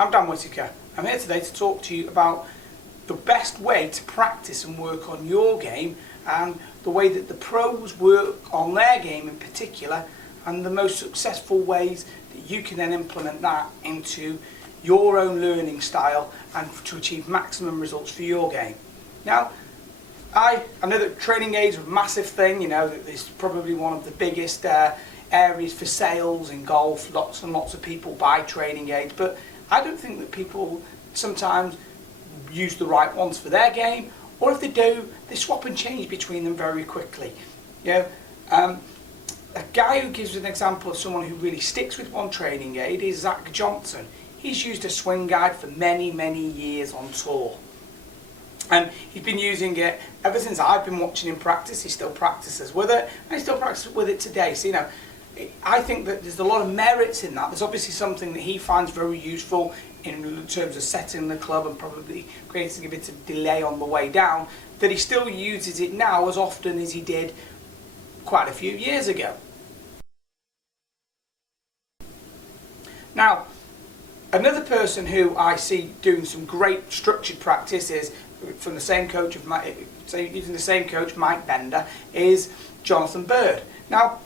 I'm Dan Whittaker. I'm here today to talk to you about the best way to practice and work on your game, and the way that the pros work on their game in particular, and the most successful ways that you can then implement that into your own learning style and to achieve maximum results for your game. Now, I know that training aids are a massive thing. You know, that it's probably one of the biggest areas for sales in golf. Lots and lots of people buy training aids, but I don't think that people sometimes use the right ones for their game, or if they do, they swap and change between them very quickly. You know, a guy who gives an example of someone who really sticks with one training aid is Zach Johnson. He's used a swing guide for many, many years on tour. And he's been using it ever since I've been watching him practice. He still practices with it, and he still practices with it today. So, you know, I think that there's a lot of merits in that. There's obviously something that he finds very useful in terms of setting the club and probably creating a bit of delay on the way down, that he still uses it now as often as he did quite a few years ago. Now, another person who I see doing some great structured practice is from the same coach of using the same coach, Mike Bender, is Jonathan Bird. Now,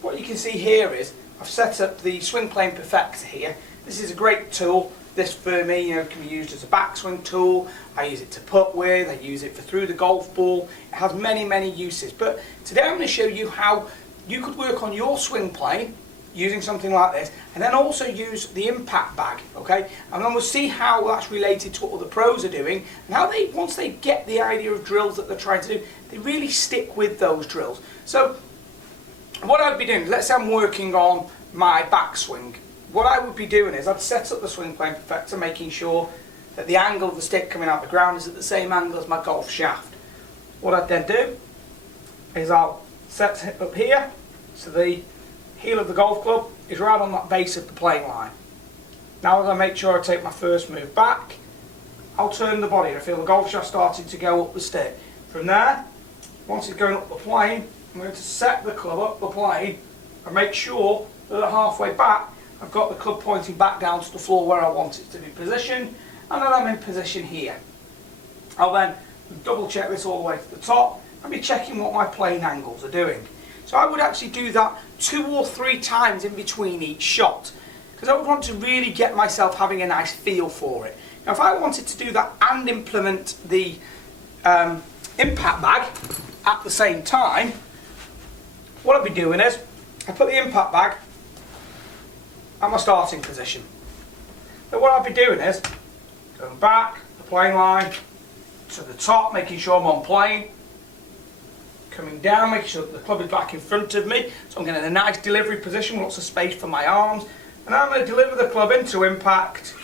what you can see here is I've set up the swing plane perfector here. This is a great tool. This for me, you know, can be used as a backswing tool. I use it to putt with. I use it for through the golf ball. It has many, many uses. But today I'm going to show you how you could work on your swing plane using something like this, and then also use the impact bag, okay? And then we'll see how that's related to what other pros are doing, and how they, once they get the idea of drills that they're trying to do, they really stick with those drills. So what I'd be doing, let's say I'm working on my backswing. What I would be doing is I'd set up the swing plane perfector, making sure that the angle of the stick coming out the ground is at the same angle as my golf shaft. What I'd then do is I'll set it up here, so the heel of the golf club is right on that base of the plane line. Now as I make sure I take my first move back, I'll turn the body and I feel the golf shaft starting to go up the stick. From there, once it's going up the plane, I'm going to set the club up the plane and make sure that halfway back I've got the club pointing back down to the floor where I want it to be positioned, and then I'm in position here. I'll then double check this all the way to the top and be checking what my plane angles are doing. So I would actually do that 2 or 3 times in between each shot, because I would want to really get myself having a nice feel for it. Now if I wanted to do that and implement the impact bag at the same time, what I'd be doing is I put the impact bag at my starting position. Then what I'd be doing is going back the plane line to the top, making sure I'm on plane, coming down, making sure that the club is back in front of me, so I'm getting a nice delivery position, lots of space for my arms, and I'm going to deliver the club into impact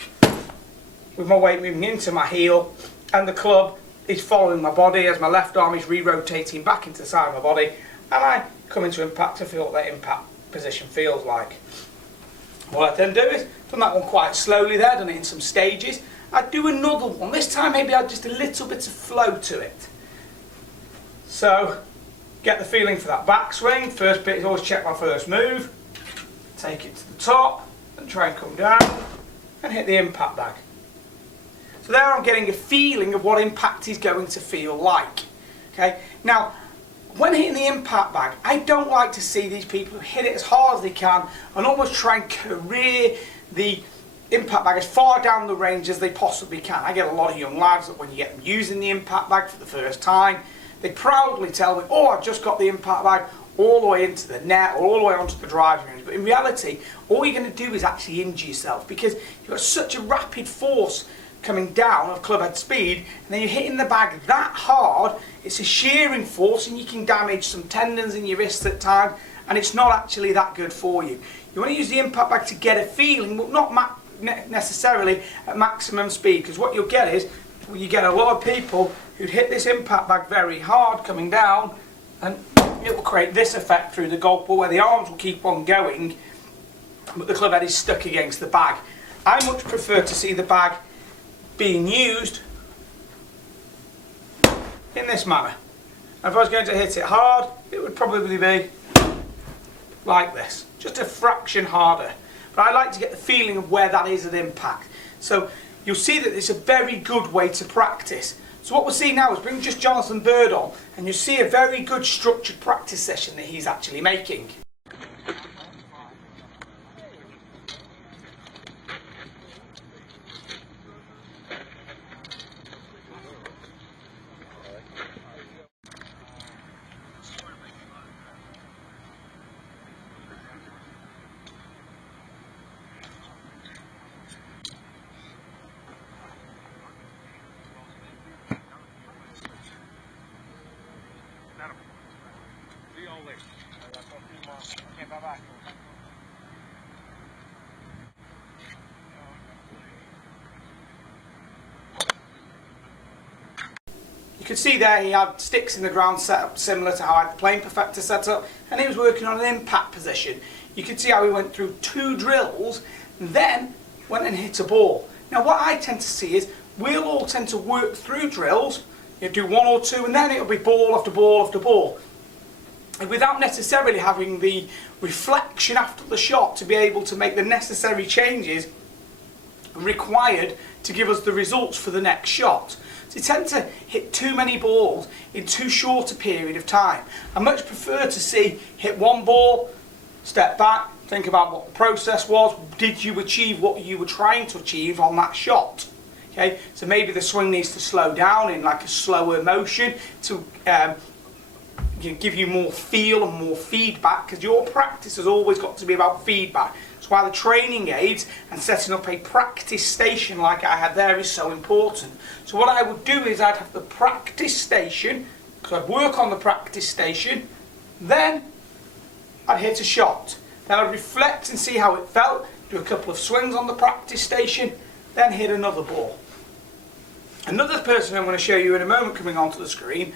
with my weight moving into my heel, and the club is following my body as my left arm is re-rotating back into the side of my body, and I come into impact to feel what that impact position feels like. What I then do is, done that one quite slowly there, done it in some stages. I'd do another one. This time maybe I'd just a little bit of flow to it. So, get the feeling for that backswing. First bit is always check my first move. Take it to the top and try and come down and hit the impact bag. So there I'm getting a feeling of what impact is going to feel like. Okay. Now, when hitting the impact bag, I don't like to see these people who hit it as hard as they can and almost try and career the impact bag as far down the range as they possibly can. I get a lot of young lads that when you get them using the impact bag for the first time, they proudly tell me, oh, I've just got the impact bag all the way into the net or all the way onto the driving range. But in reality, all you're going to do is actually injure yourself, because you've got such a rapid force coming down of club head speed, and then you're hitting the bag that hard, it's a shearing force, and you can damage some tendons in your wrists at times, and it's not actually that good for you. You want to use the impact bag to get a feeling, but not necessarily at maximum speed, because what you'll get is, you get a lot of people who'd hit this impact bag very hard coming down, and it will create this effect through the golf ball where the arms will keep on going, but the club head is stuck against the bag. I much prefer to see the bag being used in this manner. And if I was going to hit it hard, it would probably be like this, just a fraction harder. But I like to get the feeling of where that is at impact. So you'll see that it's a very good way to practice. So what we'll see now is bring just Jonathan Bird on, and you'll see a very good structured practice session that he's actually making. You can see there he had sticks in the ground set up similar to how I had the plane perfector set up, and he was working on an impact position. You can see how he went through 2 drills and then went and hit a ball. Now what I tend to see is we'll all tend to work through drills, you do 1 or 2 and then it'll be ball after ball after ball, and without necessarily having the reflection after the shot to be able to make the necessary changes required to give us the results for the next shot. So you tend to hit too many balls in too short a period of time. I much prefer to see hit 1 ball, step back, think about what the process was, did you achieve what you were trying to achieve on that shot? Okay, so maybe the swing needs to slow down in like a slower motion to give you more feel and more feedback, because your practice has always got to be about feedback. That's why the training aids and setting up a practice station like I had there is so important. So what I would do is I'd have the practice station, because I'd work on the practice station, then I'd hit a shot. Then I'd reflect and see how it felt, do a couple of swings on the practice station, then hit another ball. Another person I'm going to show you in a moment coming onto the screen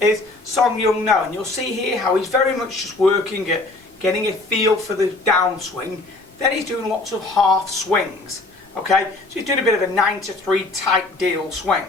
is Song Young No, and you'll see here how he's very much just working at getting a feel for the downswing. Then he's doing lots of half swings. Okay, so he's doing a bit of a 9-3 type deal swing.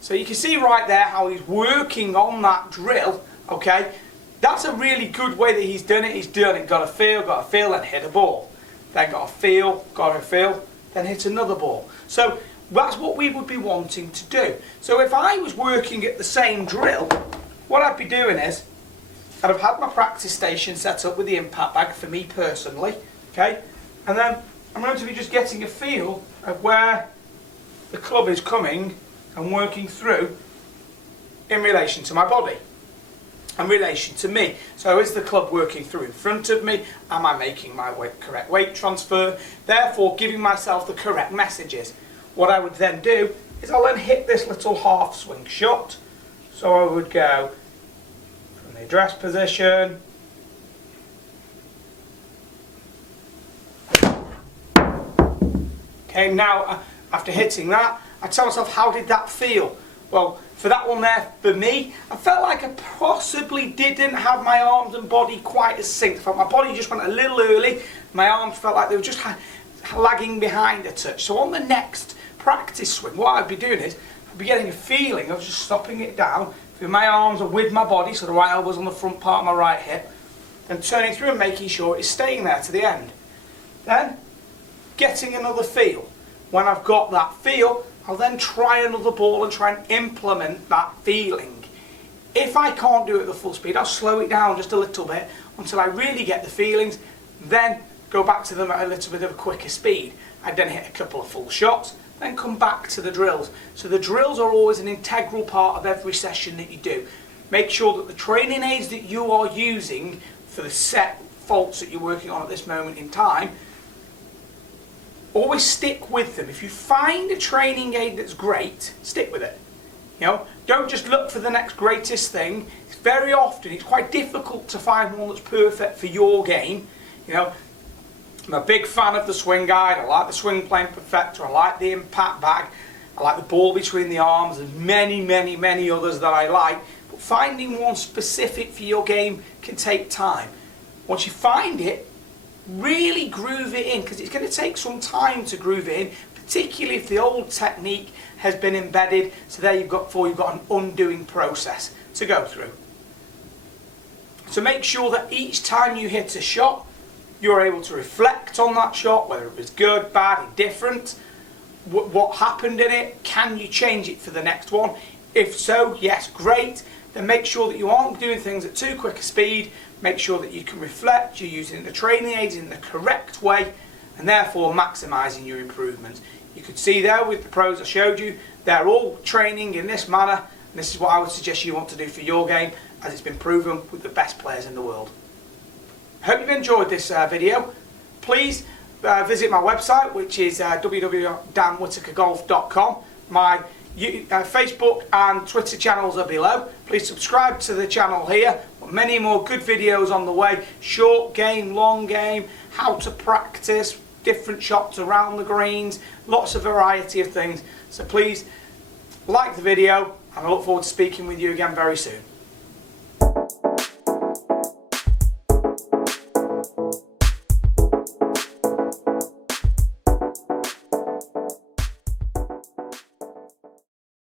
So you can see right there how he's working on that drill, okay? That's a really good way that he's done it. He's done it, got a feel, then hit a ball. Then got a feel, then hit another ball. So that's what we would be wanting to do. So if I was working at the same drill, what I'd be doing is, I'd have had my practice station set up with the impact bag for me personally, okay? And then I'm going to be just getting a feel of where the club is coming and working through in relation to my body, in relation to me. So is the club working through in front of me? Am I making my correct weight transfer? Therefore giving myself the correct messages. What I would then do is I'll then hit this little half swing shot. So I would go from the address position, okay, now after hitting that, I tell myself, how did that feel? Well, for that one there, for me, I felt like I possibly didn't have my arms and body quite as synced. I felt my body just went a little early. My arms felt like they were just lagging behind a touch. So on the next practice swing, what I'd be doing is, I'd be getting a feeling of just stopping it down, with my arms are with my body, so the right elbow's on the front part of my right hip, and turning through and making sure it's staying there to the end. Then, getting another feel. When I've got that feel, I'll then try another ball and try and implement that feeling. If I can't do it at the full speed, I'll slow it down just a little bit until I really get the feelings, then go back to them at a little bit of a quicker speed. I then hit a couple of full shots, then come back to the drills. So the drills are always an integral part of every session that you do. Make sure that the training aids that you are using for the set faults that you're working on at this moment in time, always stick with them. If you find a training aid that's great, stick with it. You know, don't just look for the next greatest thing. Very often it's quite difficult to find one that's perfect for your game. You know, I'm a big fan of the swing guide. I like the swing plane perfector. I like the impact bag. I like the ball between the arms. There's many others that I like. But finding one specific for your game can take time. Once you find it, really groove it in, because it's going to take some time to groove it in, particularly if the old technique has been embedded. So there you've got an undoing process to go through. So make sure that each time you hit a shot, you're able to reflect on that shot, whether it was good, bad, indifferent, what happened in it, can you change it for the next one? If so, yes, great. Then make sure that you aren't doing things at too quick a speed. Make sure that you can reflect, you're using the training aids in the correct way, and therefore maximising your improvements. You could see there with the pros I showed you, they're all training in this manner, and this is what I would suggest you want to do for your game, as it's been proven with the best players in the world. I hope you've enjoyed this video. Please visit my website, which is www.danwhitakergolf.com. My Facebook and Twitter channels are below. Please subscribe to the channel here. Many more good videos on the way. Short game, long game, how to practice, different shots around the greens, lots of variety of things. So please like the video, and I look forward to speaking with you again very soon.